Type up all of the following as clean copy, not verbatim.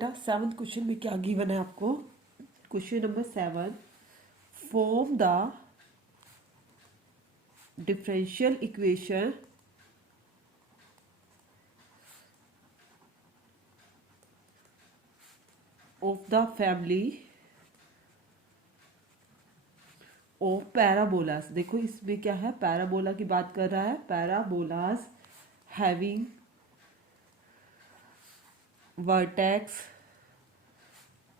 बेटा 7th question में क्या गिवन है आपको। Question number 7, form the differential equation of the family of parabolas. देखो इसमें क्या है, पैराबोला की बात कर रहा है। Parabolas having vertex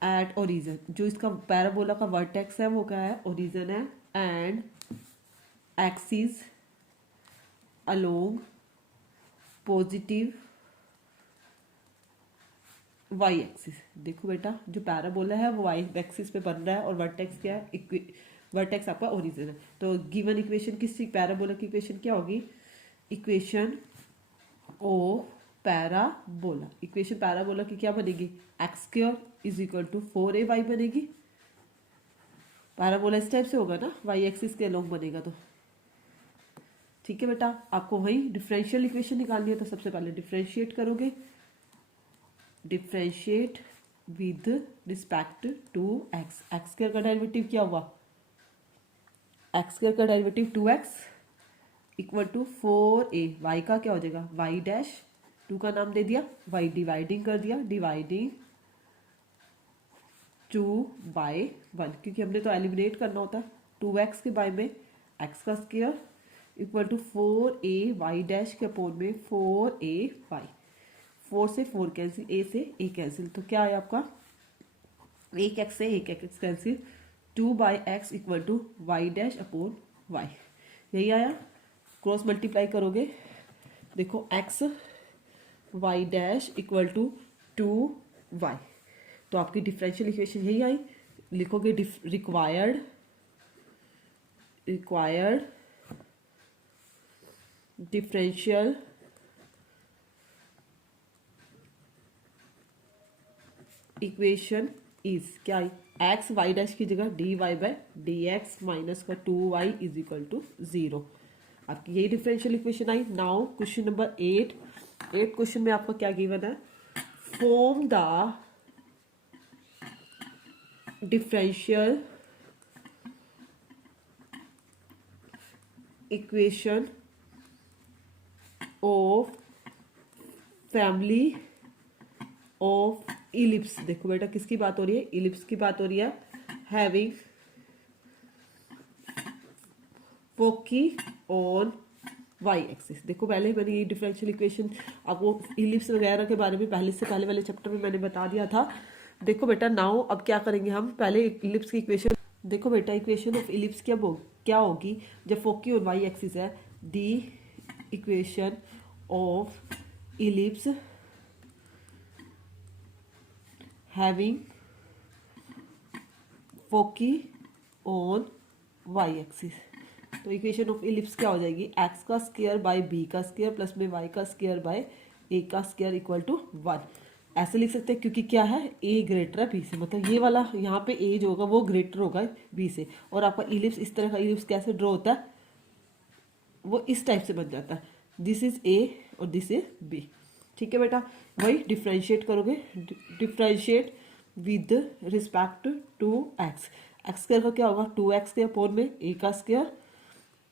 at origin, जो इसका पैराबोला का वर्टेक्स है वो क्या है, ओरिजिन है। And axis along positive y axis. देखो बेटा जो पैराबोला है वो वाई एक्सिस पे बन रहा है और वर्टेक्स क्या है, वर्टेक्स आपका ओरिजिन है। तो गिवन इक्वेशन किस पैराबोला की इक्वेशन क्या होगी, equation of parabola. Equation parabola की क्या बनेगी, x square is equal to 4ay बनेगी। पैराबोला इस टाइप से होगा ना, वाई एक्सिस के अलोंग बनेगा। तो ठीक है बेटा, आपको वही डिफरेंशियल इक्वेशन निकालनी है। तो सबसे पहले डिफरेंशिएट करोगे, differentiate with respect to x. X square का डेरिवेटिव क्या हुआ, एक्स स्क्वायर का derivative 2x equal to 4a। Y का क्या हो जाएगा, वाई डैश, 2 का नाम दे दिया, वाई डिवाइडिंग कर दिया, डिवाइडिंग 2/1, क्योंकि हमने तो एलिमिनेट करना होता है। 2x के बाय में x का square equal to 4a y dash के अपोन में 4a वाई। 4 से 4 कैंसिल, a से a कैंसिल, तो क्या है आपका, एक एक्स से एक x cancel, 2/x equal to y dash upon y. यही आया। क्रॉस मल्टीप्लाई करोगे, देखो x y dash equal to 2y, तो आपकी डिफरेंशियल इक्वेशन यही आई। लिखोगे रिक्वायर्ड डिफरेंशियल इक्वेशन इज क्या आई, एक्स वाई डैश की जगह dy/dx माइनस का 2y इज इक्वल टू 0। आपकी यही डिफरेंशियल इक्वेशन आई। नाउ क्वेश्चन नंबर 8 क्वेश्चन में आपका क्या गिवन है, form the differential equation of family of ellipse. देखो बेटा किसकी बात हो रही है, इलिप्स की बात हो रही है। Having foci on y axis. देखो पहले मैंने ये डिफरेंशियल इक्वेशन आपको इलिप्स वगैरह के बारे में पहले वाले चैप्टर में मैंने बता दिया था। देखो बेटा नाउ अब क्या करेंगे हम, पहले इलिप्स की इक्वेशन देखो बेटा, इक्वेशन ऑफ इलिप्स क्या होगी जब फोकी और वाई एक्सिस है। The equation of ellipse having foci on y axis. तो इक्वेशन ऑफ इलिप्स क्या हो जाएगी, एक्स का स्क्वायर बाय बी का स्क्वायर प्लस में वाई का स्क्वायर बाय ए का स्क्वायर इक्वल टू 1। ऐसे लिख सकते हैं क्योंकि क्या है, ए ग्रेटर है बी से, मतलब ये वाला यहाँ पे ए जो होगा वो ग्रेटर होगा बी से। और आपका इलिप्स, इस तरह का इलिप्स कैसे ड्रॉ होता है, वो इस टाइप से बन जाता है, दिस इज ए और दिस इज बी। ठीक है बेटा, वही डिफ्रेंशिएट करोगे, differentiate with respect to x. X square का क्या होगा, 2x के अपोन में ए का स्क्वायर,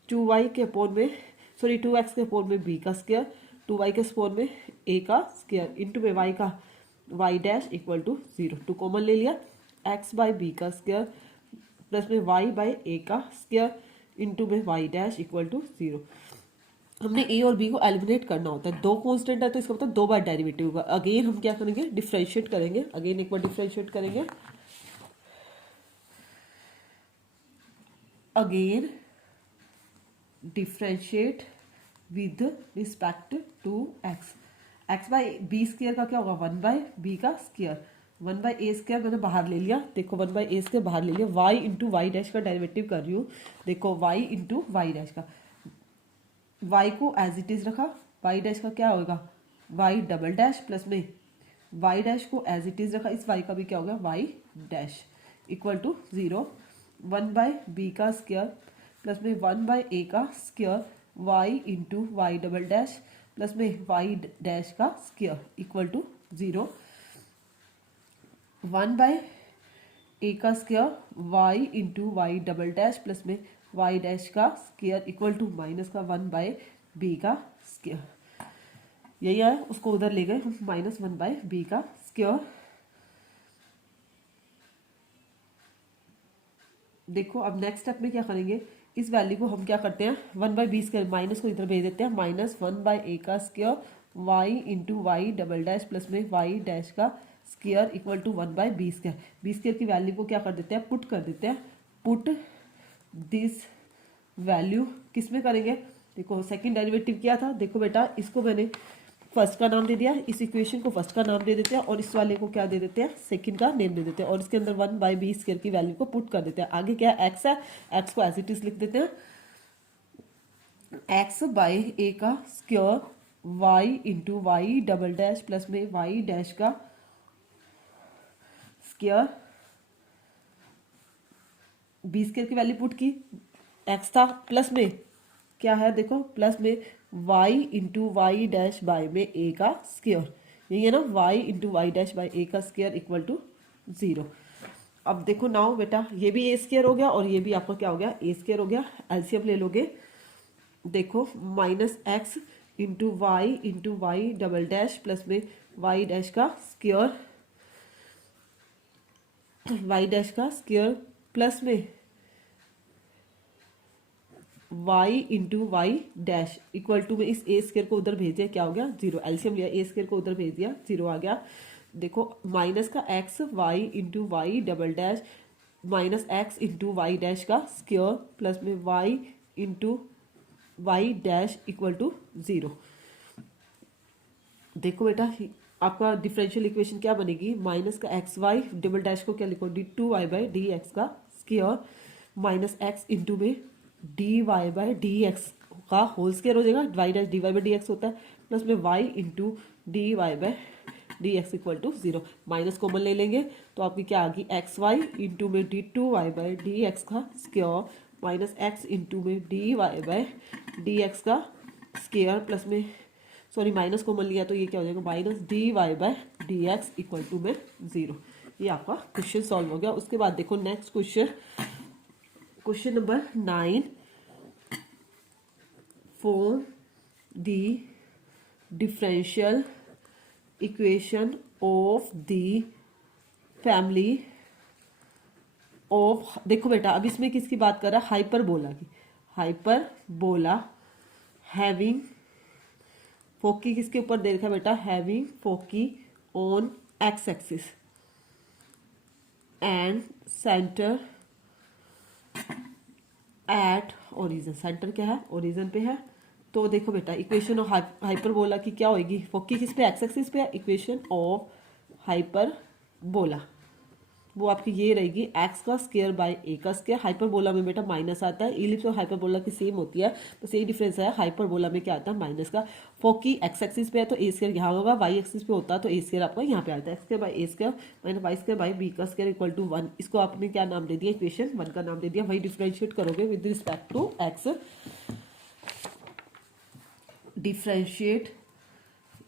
2y के अपोन में 2x के अपोन में बी का स्क्वायर, 2y के अपोन में ए का स्क्वायर इंटू में y का y dash equal to 0। 2 common ले लिया, x बाई बी का स्क्वायर प्लस में y बाई ए का स्क्वायर इंटू में y डैश इक्वल टू 0। हमने ए और बी को एलिमिनेट करना होता है, 2 कांस्टेंट है तो इसका मतलब 2 बार डेरिवेटिव होगा। अगेन हम क्या करेंगे, डिफरेंशिएट करेंगे, अगेन एक बार डिफरेंशिएट करेंगे, again differentiate with respect to x. X by b square का क्या होगा, 1 बाई बी का स्क्वायर, 1 बाई ए स्क्वायर मैंने बाहर ले लिया। देखो 1 बाई ए स्क्वायर बाहर ले लिया, वाई इंटू वाई डैश का डेरिवेटिव कर रही हूँ। देखो वाई इंटू वाई डैश का, वाई को एज इट इज रखा, वाई डैश का क्या होगा, वाई डबल डैश प्लस में वाई डैश को एज इट इज रखा, इस वाई का भी क्या होगा, y dash equal to 0। 1 by b का स्क्वायर प्लस में 1 बाई ए का square, y into Y double dash plus में वाई डैश का स्क्वायर इक्वल टू 0। 1/a का square y into Y double dash plus में वाई डैश का square equal to minus का 1/b का square. यही है, उसको उधर ले गए हम, -1/b का स्क्वायर। देखो अब नेक्स्ट स्टेप में क्या करेंगे, इस वैल्यू को हम क्या करते हैं 1/b स्क्वायर, माइनस को इधर भेज देते हैं, -1/a का square y into Y double dash plus में वाई डैश का square equal to 1/b square. B square की वैल्यू को क्या कर देते हैं, पुट कर देते हैं। पुट दिस वैल्यू किस में करेंगे, देखो सेकंड डेरिवेटिव क्या था, देखो बेटा इसको मैंने फर्स्ट का नाम दे दिया, इस इक्वेशन को फर्स्ट का नाम दे देते हैं और इस वाले को क्या दे देते हैं, सेकंड का नेम दे देते हैं और इसके अंदर 1/b स्क्वायर की वैल्यू को पुट कर देते हैं। आगे क्या एक्स है, एक्स को एज इट इज लिख देते हैं, x/a का square y into Y double dash plus में वाई डैश का स्क्वायर। बी स्क्वायर की वैल्यू पुट की, x था, प्लस में क्या है देखो, प्लस में y into Y dash by में a का स्क्वायर, यही है ना, y into Y dash by a का स्क्वायर इक्वल टू 0। अब देखो नाउ बेटा ये भी a स्क्वायर हो गया और ये भी आपका क्या हो गया, a स्क्वायर हो गया। एलसीएम ले लोगे, देखो -x into Y double dash plus में वाई डैश का स्क्वायर, वाई डैश का स्क्वायर प्लस में y into Y dash equal to में इस a स्क्वायर को उधर भेज दिया, क्या हो गया 0। एलसीएम लिया, a स्क्वायर को उधर भेज दिया, 0 आ गया। देखो माइनस का x y into Y double dash minus x into Y dash का स्क्वायर प्लस में y into Y dash equal to 0। देखो बेटा आपका डिफरेंशियल इक्वेशन क्या बनेगी, माइनस का एक्स वाई डबल डैश को क्या लिखो, d2y/dx का स्क्वायर माइनस एक्स इंटू में dy/dx का होल स्क्वायर हो जाएगा, y डैश dy/dx होता है, प्लस में y into dy/dx equal to 0। Minus common ले लेंगे तो आपकी क्या आ गई, एक्स वाई इंटू में d2y/dx का स्क्वायर माइनस एक्स इंटू में dy/dx का स्क्वायर प्लस में, सॉरी माइनस कॉमन लिया तो ये क्या हो जाएगा, -dy/dx इक्वल टू में 0। ये आपका क्वेश्चन सॉल्व हो गया। उसके बाद देखो next question, question number 9, for the differential equation of the family of, देखो बेटा अब इसमें किसकी बात कर रहा है, हाइपरबोला की। हाइपरबोला हैविंग फोकी किसके ऊपर दे रखा है बेटा, having foci on x axis and centre at origin. Centre क्या है, ओरिजिन पे है। तो देखो बेटा इक्वेशन ऑफ हाइपरबोला की क्या होगी, फोकी किस पे, एक्स एक्सिस पे है। इक्वेशन ऑफ हाइपरबोला वो आपकी ये रहेगी, एक्स का स्क्वायर बाय ए का स्क्वायर। हाइपरबोला में बेटा माइनस आता है, इलिप्स और हाइपरबोला की सेम होती है, बस यही डिफरेंस है, हाइपरबोला में क्या आता है माइनस का। फोकी एक्स एक्सिस पे है तो ए स्क्वायर यहाँ होगा, वाई एक्सिस पे होता है तो ए स्क्वायर आपका यहाँ पे आता है। X square by a square minus y square by B का स्क्वायर इक्वल टू 1। इसको आपने क्या नाम दे दिया, इक्वेशन 1 का नाम दे दिया। वही डिफ्रेंशिएट करोगे with respect to x, differentiate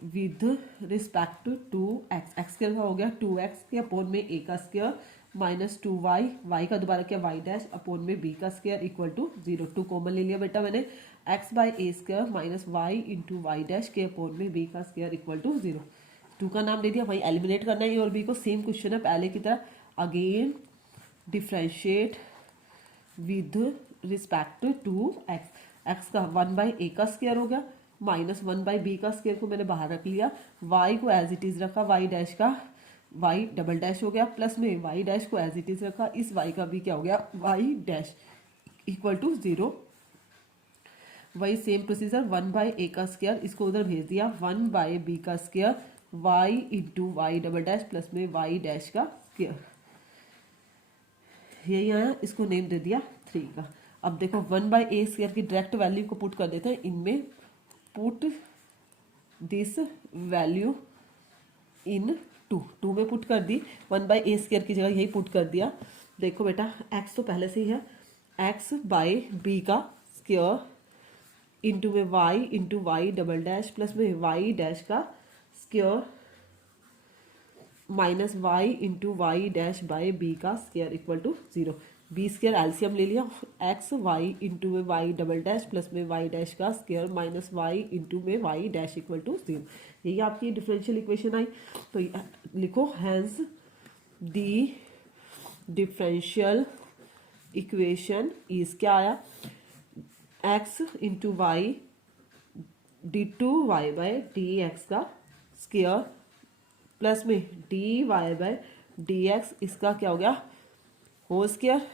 with respect to x. X square का हो गया 2x के अपोन में a का स्क्वायर माइनस 2y, y का दोबारा क्या y डैश अपोन में b का स्क्वायर इक्वल टू 0। 2 कॉमन ले लिया बेटा मैंने, x by a square minus y into Y dash के अपोन में b का स्क्वायर इक्वल टू 0। 2 का नाम दे दिया, वही एलिमिनेट करना है। ए और बी को सेम क्वेश्चन है पहले की तरह। Again differentiate with respect to x. X का 1/a का स्क्वायर हो गया माइनस 1/b का स्क्वायर को मैंने बाहर रख लिया, y को एज इट इज रखा, y डैश का y डबल डैश हो गया प्लस में y डैश को एज इट इज रखा, इस y का भी क्या हो गया y डैश इक्वल टू 0। वही सेम प्रोसीजर 1/a का स्क्वायर इसको उधर भेज दिया, 1/b का square y into Y double dash plus में y डैश का स्क्वायर, यही आया, इसको नेम दे दिया 3 का। अब देखो 1/a स्क्वायर की डायरेक्ट वैल्यू को पुट कर देते हैं इनमें, पुट दिस वैल्यू इन 2 में पुट कर दी, 1/a स्क्वायर की जगह यही पुट कर दिया। देखो बेटा x तो पहले से ही है, x बाई b का स्क्वायर इंटू में y into Y double dash plus में y डैश का square minus Y into Y dash by B का square equal to 0। B square LCM ले लिया, एक्स वाई इंटू में वाई डबल डैश प्लस में Y dash का square minus Y into में Y dash equal to 0। यही आपकी differential equation आई। तो लिखो hence the differential equation is क्या आया, X into Y D two Y by D x का स्क्वायर प्लस में D Y by D X, इसका क्या हो गया whole square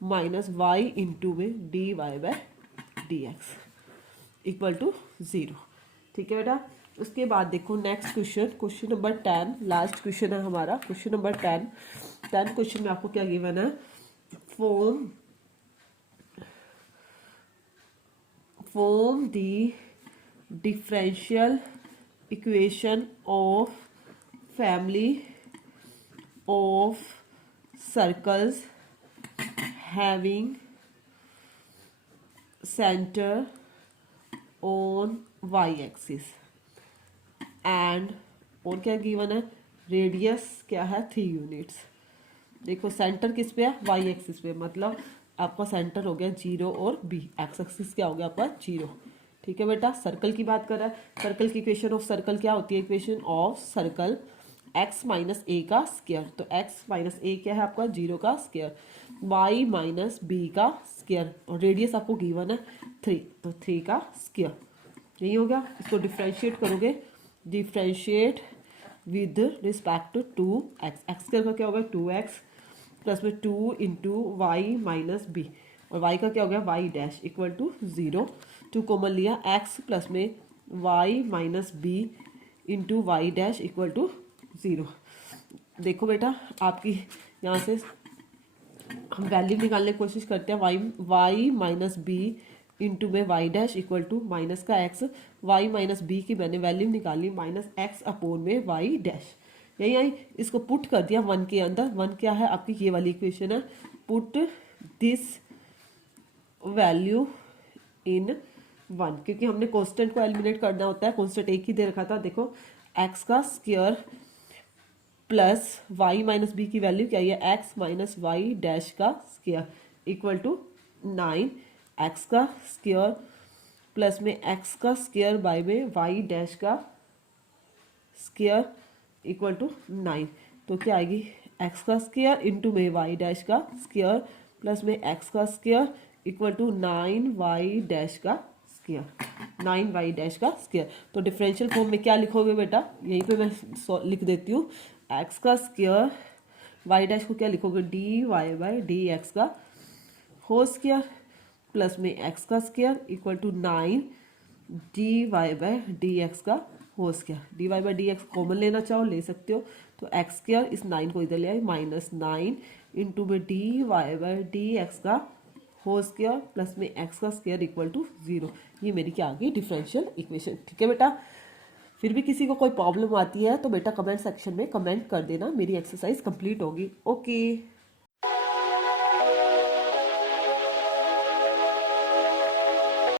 minus Y into में D Y by D X equal to 0। ठीक है बेटा। उसके बाद देखो next question, question number 10, last question है हमारा, क्वेश्चन नंबर 10। क्वेश्चन में आपको क्या गिवन है, form the differential equation of family of circles having centre on y axis and, और क्या गिवन है, रेडियस क्या है 3 यूनिट्स। देखो सेंटर किस पे है, वाई एक्सिस पे, मतलब आपका सेंटर हो गया 0 और बी एक्स एक्सिस क्या हो गया आपका 0। ठीक है बेटा। सर्कल की बात कर रहा है, सर्कल की इक्वेशन ऑफ सर्कल क्या होती है, equation of circle x minus A का स्क्वायर। तो x माइनस ए क्या है आपका 0 का स्क्वायर, y माइनस बी का स्क्वायर, और रेडियस आपको गिवन है 3, तो 3 का स्क्वायर। यही हो गया। इसको डिफ्रेंशिएट करोगे, differentiate with respect to x, x square का क्या होगा 2x प्लस में 2 इंटू वाई माइनस बी, और y का क्या हो गया y dash equal to 0। 2 common लिया, x प्लस में y minus b into Y dash equal to 0। देखो बेटा आपकी यहाँ से हम वैल्यू निकालने की कोशिश करते हैं, वाई माइनस बी इंटू में Y dash equal to minus का एक्स, वाई माइनस बी की मैंने वैल्यू निकाली माइनस एक्स अपोन में वाई डैश, यही आई। इसको पुट कर दिया 1 के अंदर। 1 क्या है आपकी, ये वाली इक्वेशन है, पुट दिस वैल्यू इन 1, क्योंकि हमने कांस्टेंट को एलिमिनेट करना होता है, कांस्टेंट एक ही दे रखा था। देखो एक्स का square plus y minus b की वैल्यू क्या है, एक्स माइनस वाई डैश का स्क्वायर इक्वल टू 9, एक्स का स्क्वायर प्लस में एक्स का स्क्वायर बाय में वाई डैश का स्क्वायर इक्वल टू 9। तो क्या आएगी, एक्स का स्क्वायर इंटू में वाई डैश का स्क्वायर प्लस में एक्स का square equal to 9 y dash का स्क्वायर, 9 वाई डैश का स्क्वायर। तो डिफरेंशियल फॉर्म में क्या लिखोगे बेटा, यहीं पे मैं लिख देती हूँ, एक्स का स्क्वायर वाई डैश को क्या लिखोगे, D Y by D x का होल स्क्वायर प्लस में एक्स का square equal to 9 D Y by D x का whole square. D Y by D X common लेना चाहो ले सकते हो, तो एक्स स्क्वायर इस 9 को इधर ले आए माइनस 9 इंटू में D Y by D x का होल स्क्वायर प्लस में एक्स का स्क्वायर इक्वल टू 0। ये मेरी क्या आ गई, डिफरेंशियल इक्वेशन। ठीक है बेटा। फिर भी किसी को कोई प्रॉब्लम आती है तो बेटा कमेंट सेक्शन में कमेंट कर देना, मेरी एक्सरसाइज कंप्लीट होगी। ओके।